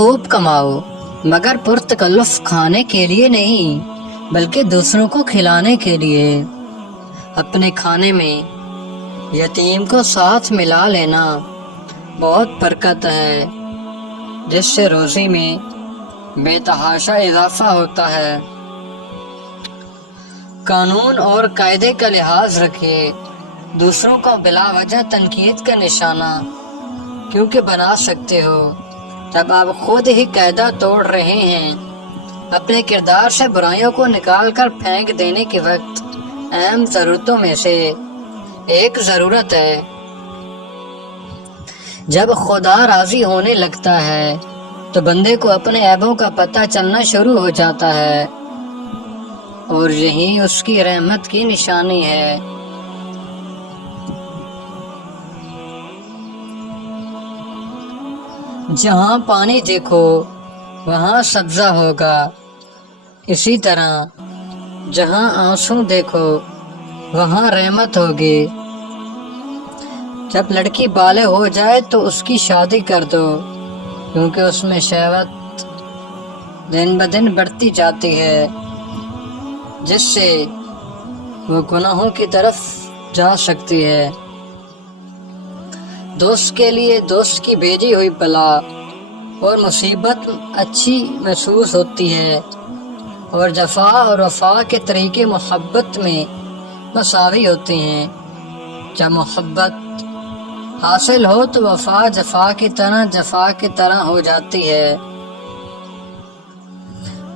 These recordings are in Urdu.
خوب کماؤ مگر پرتکلف کھانے کے لیے نہیں بلکہ دوسروں کو کھلانے کے لیے۔ اپنے کھانے میں یتیم کو ساتھ ملا لینا بہت برکت ہے، جس سے روزی میں بے تحاشا اضافہ ہوتا ہے۔ قانون اور قاعدے کا لحاظ رکھیے، دوسروں کو بلا وجہ تنقید کا نشانہ کیونکہ بنا سکتے ہو جب آپ خود ہی قاعدہ توڑ رہے ہیں۔ اپنے کردار سے برائیوں کو نکال کر پھینک دینے کے وقت اہم ضرورتوں میں سے ایک ضرورت ہے۔ جب خدا راضی ہونے لگتا ہے تو بندے کو اپنے عیبوں کا پتہ چلنا شروع ہو جاتا ہے، اور یہی اس کی رحمت کی نشانی ہے۔ جہاں پانی دیکھو وہاں سبزہ ہوگا، اسی طرح جہاں آنسو دیکھو وہاں رحمت ہوگی۔ جب لڑکی بالغ ہو جائے تو اس کی شادی کر دو، کیونکہ اس میں شہوت دن بدن بڑھتی جاتی ہے، جس سے وہ گناہوں کی طرف جا سکتی ہے۔ دوست کے لیے دوست کی بھیجی ہوئی بلا اور مصیبت اچھی محسوس ہوتی ہے، اور جفا اور وفا کے طریقے محبت میں مساوی ہوتے ہیں۔ جب محبت حاصل ہو تو وفا جفا کی طرح ہو جاتی ہے۔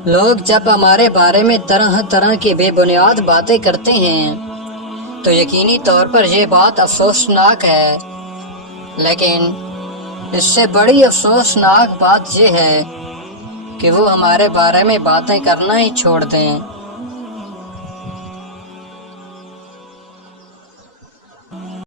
لوگ جب ہمارے بارے میں طرح طرح کی بے بنیاد باتیں کرتے ہیں تو یقینی طور پر یہ بات افسوسناک ہے، لیکن اس سے بڑی افسوسناک بات یہ ہے کہ وہ ہمارے بارے میں باتیں کرنا ہی چھوڑ دیں۔